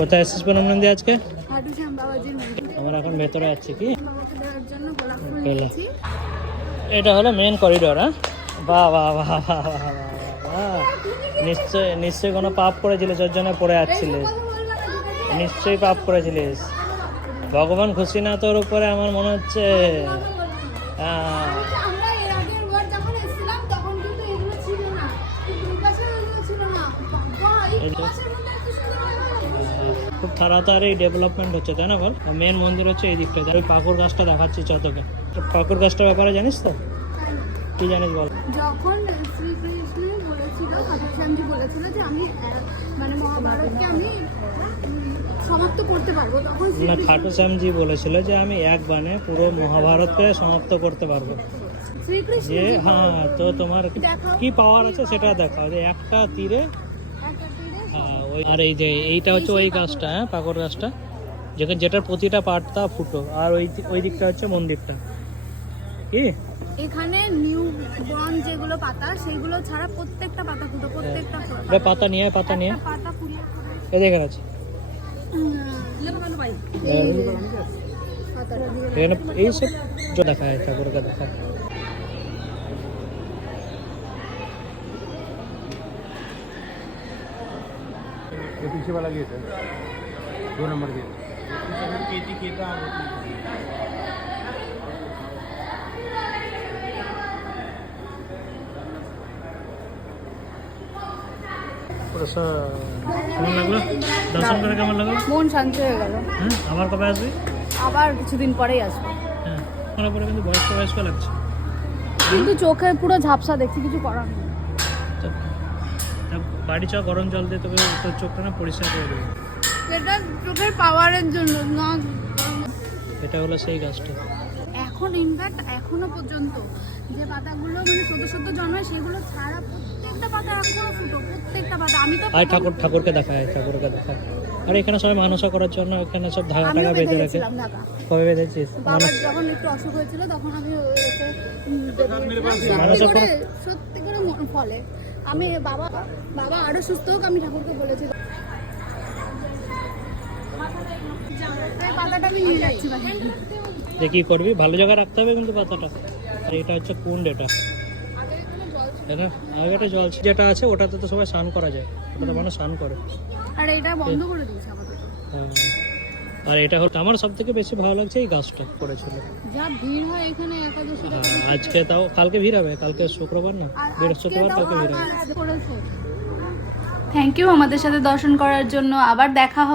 কোথায় এসেছিস প্রণাম নন্দী আজকে? খাটু শ্যাম বাবাজির মন্দির। আমরা এখন ভেতরে আছি কি বাবাকে দেওয়ার জন্য গোলাপ ফুল পেলে। নিয়েছি। এটা হলো মেন করিডোর। হ্যাঁ, বাহ বাহ বাহ বাহ বাহ বাহ। নিশ্চয়ই কোনো পাপ করেছিলিস ওর জন্য পড়ে যাচ্ছিলিস, নিশ্চয়ই পাপ করেছিলিস। ভগবান খুশি না তোর উপরে আমার মনে হচ্ছে। আমরা এর আগের বার যখন এসেছিলাম তখন কিন্তু এগুলো ছিল না, দুর্গাশার এগুলো ছিল না। বাবা এই গাছের মধ্যে এত সুন্দর হয়ে গেল। খুব তাড়াতাড়ি ডেভেলপমেন্ট হচ্ছে, তাই না বল? মেন মন্দির হচ্ছে এই দিকটা। ওই পাকুর গাছটা দেখাচ্ছি চ তোকে। পাকুর গাছটার ব্যাপারে জানিস তো? কি জানিস বল? যখন শ্রীকৃষ্ণ বলেছিল, খাটু শ্যামজি বলেছিল যে আমি মানে মহাভারতকে আমি সমাপ্ত করতে পারবো, তখন না, খাটু শ্যামজি বলেছিল যে আমি এক বাণে পুরো মহাভারতকে সমাপ্ত করতে পারবো। শ্রীকৃষ্ণ যে হ্যাঁ, তো তোমার কি পাওয়ার আছে সেটা দেখাও, যে একটা তীরে। ওই আর এই যে এইটা হচ্ছে ওই গাছটা, হ্যাঁ পাকুর গাছটা, যেটার প্রতিটা পাটটা ফুটো। আর ওই দিকটা হচ্ছে মন্দিরটা। কি এখানে নিউ বর্ন যেগুলো পাতা সেগুলো ছাড়া প্রত্যেকটা পাতা ফুটো, প্রত্যেকটা পাতা নিয়ে পাতা পুড়িয়ে এই দেখে আছে এখানে এইসব দেখায়, ঠাকুরকে দেখায়। पीछे वाला गेट है 2 नंबर गेट। কেমন লাগলো দর্শন করে? কেমন লাগলো? মন শান্ত হয়ে গেল। হ্যাঁ, আবার কবে আসবি? আবার কিছুদিন পরেই আসবো। হ্যাঁ, ওনার পরে কিন্তু বয়স্ক লাগছে, কিন্তু চোখে পুরো ঝাপসা দেখছি, কিছু করার নেই। বাড়ি চ, গরম জল দিয়ে তোকে তোর চোখটা না পরিষ্কার করে দেবে। এটা চোখের পাওয়ারের জন্য না। এটা হলো সেই গাছটা। এখন ইনফ্যাক্ট এখনো পর্যন্ত যে পাতাগুলো মানে সদ্য জন্মায় সেগুলো ছাড়া প্রত্যেকটা পাতা এখনো ফুটো, প্রত্যেকটা পাতা। আমি তো আর ঠাকুরকে দেখায়। আর এখানে সবাই মানসা করার জন্য এখানে সব ধাগা টাগা বেঁধে রাখে। কবে বেঁধেছিস? বাবার যখন একটু অসুখ হয়েছিল তখন আমি সত্যি করে ফলে আমি বাবা আরো সুস্থ হোক, আমি ঠাকুরকে বলেছি। পাতাটা আমি নিয়ে যাচ্ছি যে কি করবি, ভালো জায়গায় রাখতে হবে কিন্তু পাতাটা। আর এটা হচ্ছে কুন্ড, এটা তাই না? আগে একটা জল যেটা আছে ওটাতে তো সবাই স্নান করা যায়, ওটাতে মানুষ স্নান করে। আর এটা বন্ধ করে দিয়েছে আপাতত। আর এটা হলো আমার সব থেকে বেশি ভালো লাগছে এই গাছটা করেছিল। যা ভিড় হয় এখানে একাদশী। আজকে তাও, কালকে ভিড় হবে, কালকে শুক্রবার না, বৃহস্পতিবার, কালকে ভিড় হবে। থ্যাংক ইউ আমাদের সাথে দর্শন করার জন্য। আবার দেখা হবে।